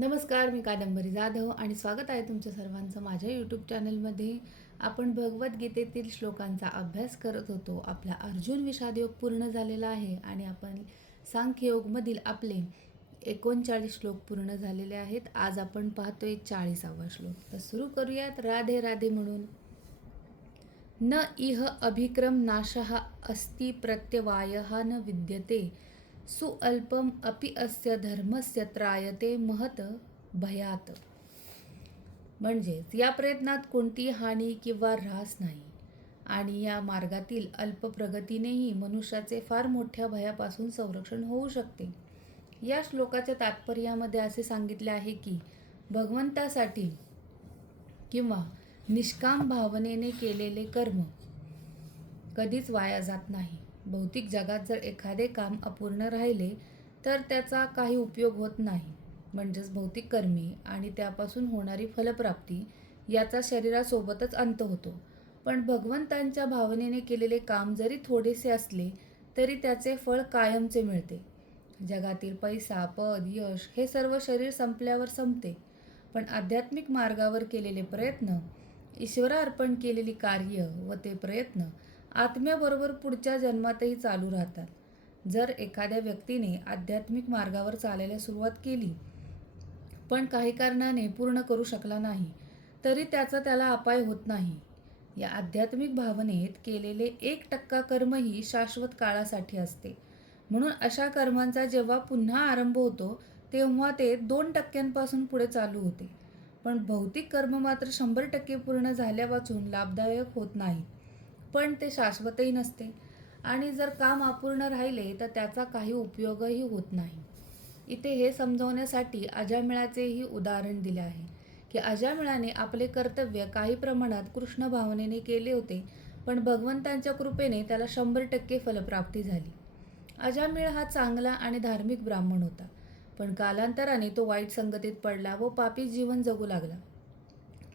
नमस्कार, मी कादंबरी जाधव आणि स्वागत आहे तुमच्या सर्वांचं माझ्या यूट्यूब चॅनलमध्ये. आपण भगवद्गीतेतील श्लोकांचा अभ्यास करत होतो. आपला अर्जुन विषाद योग पूर्ण झालेला आहे आणि आपण सांख्ययोगमधील आपले 39 श्लोक पूर्ण झालेले आहेत. आज आपण पाहतोय 40वा श्लोक. तर सुरू करूयात राधे राधे म्हणून. न इह अभिक्रम नाशः अस्ति प्रत्यवायः न विद्यते सुअल्पम अपि अस्य धर्मस्य त्रायते महत भयात. म्हणजेच या प्रयत्नात कोणतीही हानी किंवा ऱ्हास नाही आणि या मार्गातील अल्प प्रगतीनेही मनुष्याचे फार मोठ्या भयापासून संरक्षण होऊ शकते. या श्लोकाच्या तात्पर्यामध्ये असे सांगितले आहे की भगवंतासाठी किंवा निष्काम भावनेने केलेले कर्म कधीच वाया जात नाही. भौतिक जगात जर एखादे काम अपूर्ण राहिले तर त्याचा काही उपयोग होत नाही. म्हणजेच भौतिक कर्मी आणि त्यापासून होणारी फलप्राप्ती याचा शरीरासोबतच अंत होतो. पण भगवंतांच्या भावनेने केलेले काम जरी थोडेसे असले तरी त्याचे फळ कायमचे मिळते. जगातील पैसा, पद, यश हे सर्व शरीर संपल्यावर संपते. पण आध्यात्मिक मार्गावर केलेले प्रयत्न, ईश्वरार्पण केलेली कार्य व ते प्रयत्न आत्म्याबरोबर पुढच्या जन्मातही चालू राहतात. जर एखाद्या व्यक्तीने आध्यात्मिक मार्गावर चालायला सुरुवात केली पण काही कारणाने पूर्ण करू शकला नाही तरी त्याला अपाय होत नाही. या आध्यात्मिक भावनेत केलेले 1% कर्मही शाश्वत काळासाठी असते. म्हणून अशा कर्मांचा जेव्हा पुन्हा आरंभ होतो तेव्हा ते 2% पुढे चालू होते. पण भौतिक कर्म मात्र 100% पूर्ण झाल्यापासून लाभदायक होत नाही, पण ते शाश्वतही नसते आणि जर काम अपूर्ण राहिले तर त्याचा काही उपयोगही होत नाही. इथे हे समजवण्यासाठी अजामिळाचेही उदाहरण दिले आहे की अजामिळाने आपले कर्तव्य काही प्रमाणात कृष्ण भावनेने केले होते, पण भगवंतांच्या कृपेने त्याला 100% फलप्राप्ती झाली. अजामिळ हा चांगला आणि धार्मिक ब्राह्मण होता, पण कालांतराने तो वाईट संगतीत पडला व पापी जीवन जगू लागला,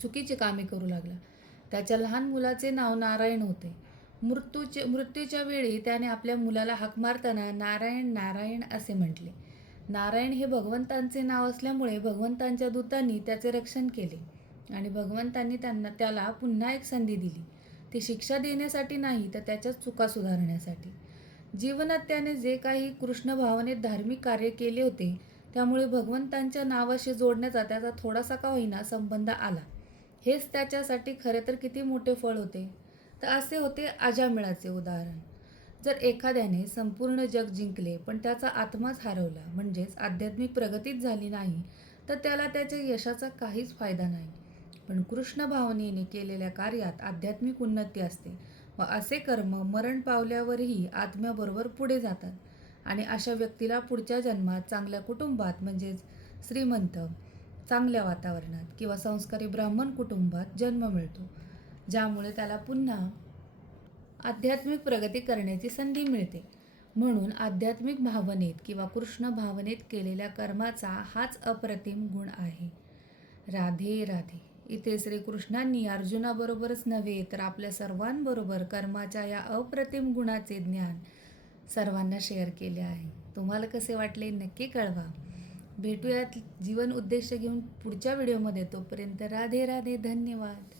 चुकीची कामे करू लागला. त्याच्या लहान मुलाचे नाव नारायण होते. मृत्यूच्या वेळी त्याने आपल्या मुलाला हाक मारताना नारायण नारायण असे म्हटले. नारायण हे भगवंतांचे नाव असल्यामुळे भगवंतांच्या दूतांनी त्याचे रक्षण केले आणि भगवंतांनी त्याला पुन्हा एक संधी दिली. ती शिक्षा देण्यासाठी नाही तर त्याच्या चुका सुधारण्यासाठी. जीवनात त्याने जे काही कृष्ण भावनेत धार्मिक कार्य केले होते त्यामुळे भगवंतांच्या नावाशी जोडण्याचा त्याचा थोडासा का होईना संबंध आला. हेच त्याच्यासाठी खरे तर किती मोठे फळ होते. तर असे होते अजामिळाचे उदाहरण. जर एखाद्याने संपूर्ण जग जिंकले पण त्याचा आत्माच हरवला, म्हणजेच आध्यात्मिक प्रगतीच झाली नाही, तर त्याला त्याच्या यशाचा काहीच फायदा नाही. पण कृष्ण भावनेने केलेल्या कार्यात आध्यात्मिक उन्नती असते व असे कर्म मरण पावल्यावरही आत्म्याबरोबर पुढे जातात आणि अशा व्यक्तीला पुढच्या जन्मात चांगल्या कुटुंबात, म्हणजेच श्रीमंत, चांगल्या वातावरणात किंवा संस्कारी ब्राह्मण कुटुंबात जन्म मिळतो, ज्यामुळे त्याला पुन्हा आध्यात्मिक प्रगती करण्याची संधी मिळते. म्हणून आध्यात्मिक भावनेत किंवा कृष्ण भावनेत केलेल्या कर्माचा हाच अप्रतिम गुण आहे. राधे राधे. इथे श्रीकृष्णांनी अर्जुनाबरोबरच नव्हे तर आपल्या सर्वांबरोबर कर्माच्या या अप्रतिम गुणाचे ज्ञान सर्वांना शेअर केले आहे. तुम्हाला कसे वाटले नक्की कळवा. भेटूयात जीवन उद्देश घेऊन पुढच्या व्हिडिओमध्ये. तोपर्यंत राधे राधे. धन्यवाद.